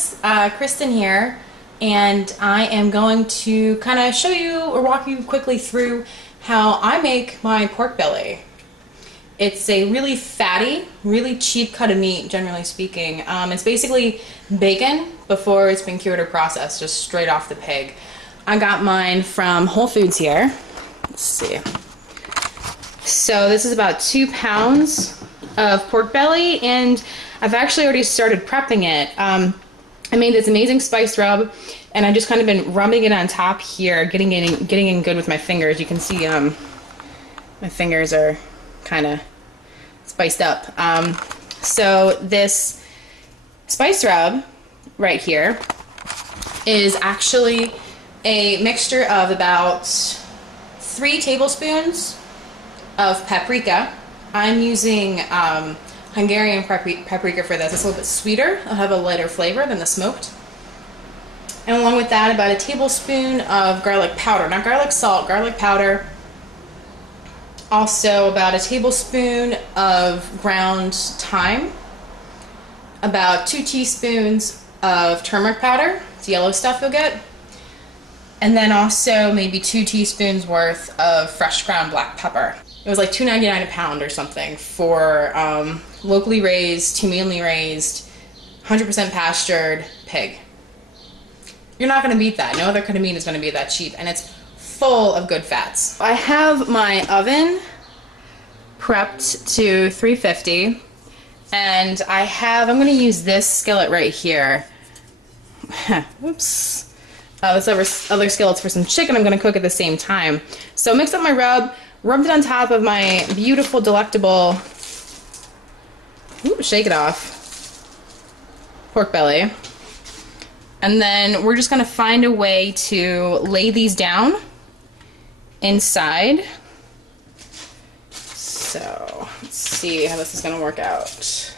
guys, Kristen here, and I am going to kind of show you or walk you quickly through how I make my pork belly. It's a really fatty, really cheap cut of meat, generally speaking. It's basically bacon before it's been cured or processed, just straight off the pig. I got mine from Whole Foods here. Let's see. So this is about 2 pounds of pork belly, and I've actually already started prepping it. I made this amazing spice rub, and I've just kind of been rubbing it on top here, getting in good with my fingers. You can see my fingers are kind of spiced up. So this spice rub right here is actually a mixture of about 3 tablespoons of paprika. I'm using Hungarian paprika for this. It's a little bit sweeter. It'll have a lighter flavor than the smoked. And along with that, about a tablespoon of garlic powder. Not garlic salt, garlic powder. Also about a tablespoon of ground thyme. About 2 teaspoons of turmeric powder. It's yellow stuff you'll get. And then also maybe 2 teaspoons worth of fresh ground black pepper. It was like $2.99 a pound or something for locally raised, humanely raised, 100% pastured pig. You're not going to beat that. No other kind of meat is going to be that cheap, and it's full of good fats. I have my oven prepped to 350, and I'm going to use this skillet right here. Oops. This other skillet's for some chicken I'm going to cook at the same time. So mix up my rub. Rubbed it on top of my beautiful, delectable, shake it off, pork belly. And then we're just going to find a way to lay these down inside. So let's see how this is going to work out.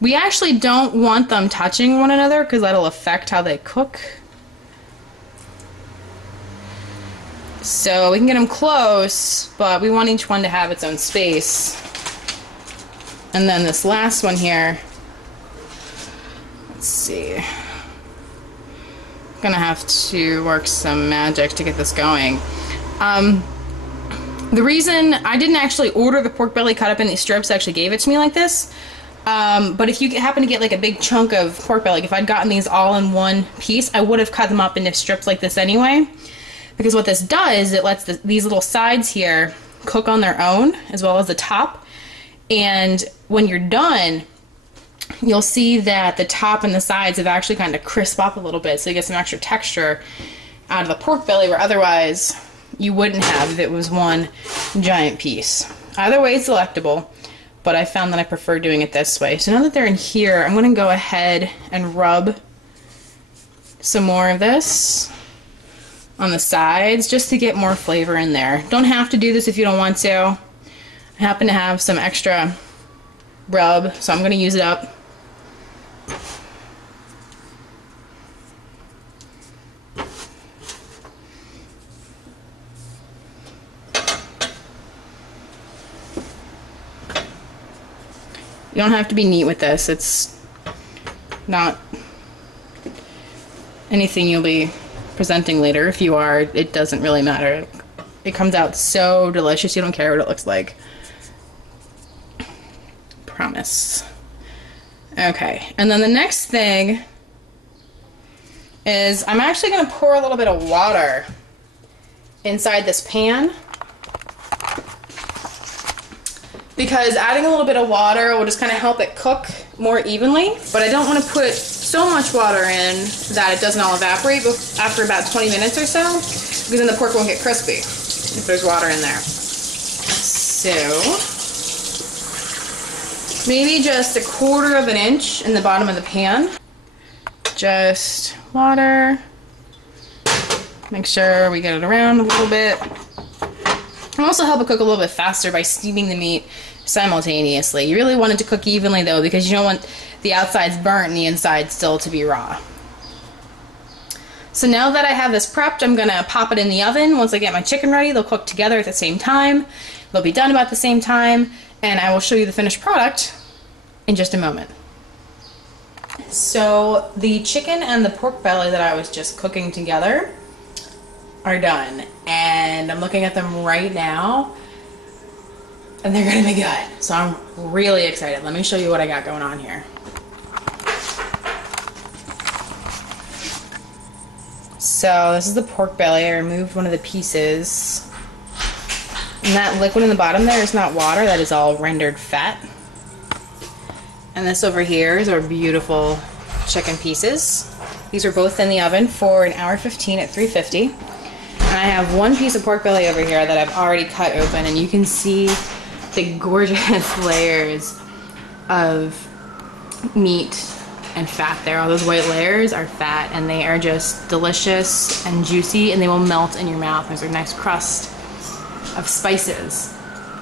We actually don't want them touching one another because that'll affect how they cook. So we can get them close, but we want each one to have its own space. And then this last one here, let's see. I'm gonna have to work some magic to get this going. The reason I didn't actually order the pork belly cut up in these strips, they actually gave it to me like this. But if you happen to get like a big chunk of pork belly, like if I'd gotten these all in one piece, I would have cut them up into strips like this anyway. Because what this does, it lets these little sides here cook on their own, as well as the top. And when you're done, you'll see that the top and the sides have actually kind of crisp up a little bit, so you get some extra texture out of the pork belly, where otherwise you wouldn't have if it was one giant piece. Either way, it's delectable, but I found that I prefer doing it this way. So now that they're in here, I'm going to go ahead and rub some more of this on the sides just to get more flavor in there. Don't have to do this if you don't want to. I happen to have some extra rub, so I'm going to use it up. You don't have to be neat with this. It's not anything you'll be presenting later. If you are, it doesn't really matter. It comes out so delicious, you don't care what it looks like. Promise. Okay, and then the next thing is I'm actually going to pour a little bit of water inside this pan, because adding a little bit of water will just kind of help it cook more evenly, but I don't want to put so much water in that it doesn't all evaporate after about 20 minutes or so, because then the pork won't get crispy if there's water in there. So maybe just 1/4 of an inch in the bottom of the pan. Just water. Make sure we get it around a little bit. It'll also help it cook a little bit faster by steaming the meat simultaneously. You really want it to cook evenly though, because you don't want the outsides burnt and the inside still to be raw. So now that I have this prepped, I'm gonna pop it in the oven. Once I get my chicken ready, they'll cook together at the same time. They'll be done about the same time, and I will show you the finished product in just a moment. So the chicken and the pork belly that I was just cooking together are done, and I'm looking at them right now and they're gonna be good. So I'm really excited. Let me show you what I got going on here. So this is the pork belly. I removed one of the pieces. And that liquid in the bottom there is not water, that is all rendered fat. And this over here is our beautiful chicken pieces. These are both in the oven for an hour 15 at 350. And I have one piece of pork belly over here that I've already cut open, and you can see the gorgeous layers of meat and fat there. All those white layers are fat, and they are just delicious and juicy, and they will melt in your mouth. There's a nice crust of spices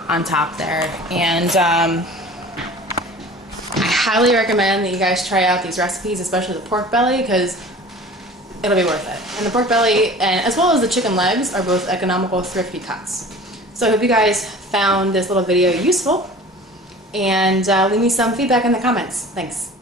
on top there. And I highly recommend that you guys try out these recipes, especially the pork belly, because it'll be worth it. And the pork belly, and as well as the chicken legs, are both economical, thrifty cuts. So I hope you guys found this little video useful, and leave me some feedback in the comments. Thanks.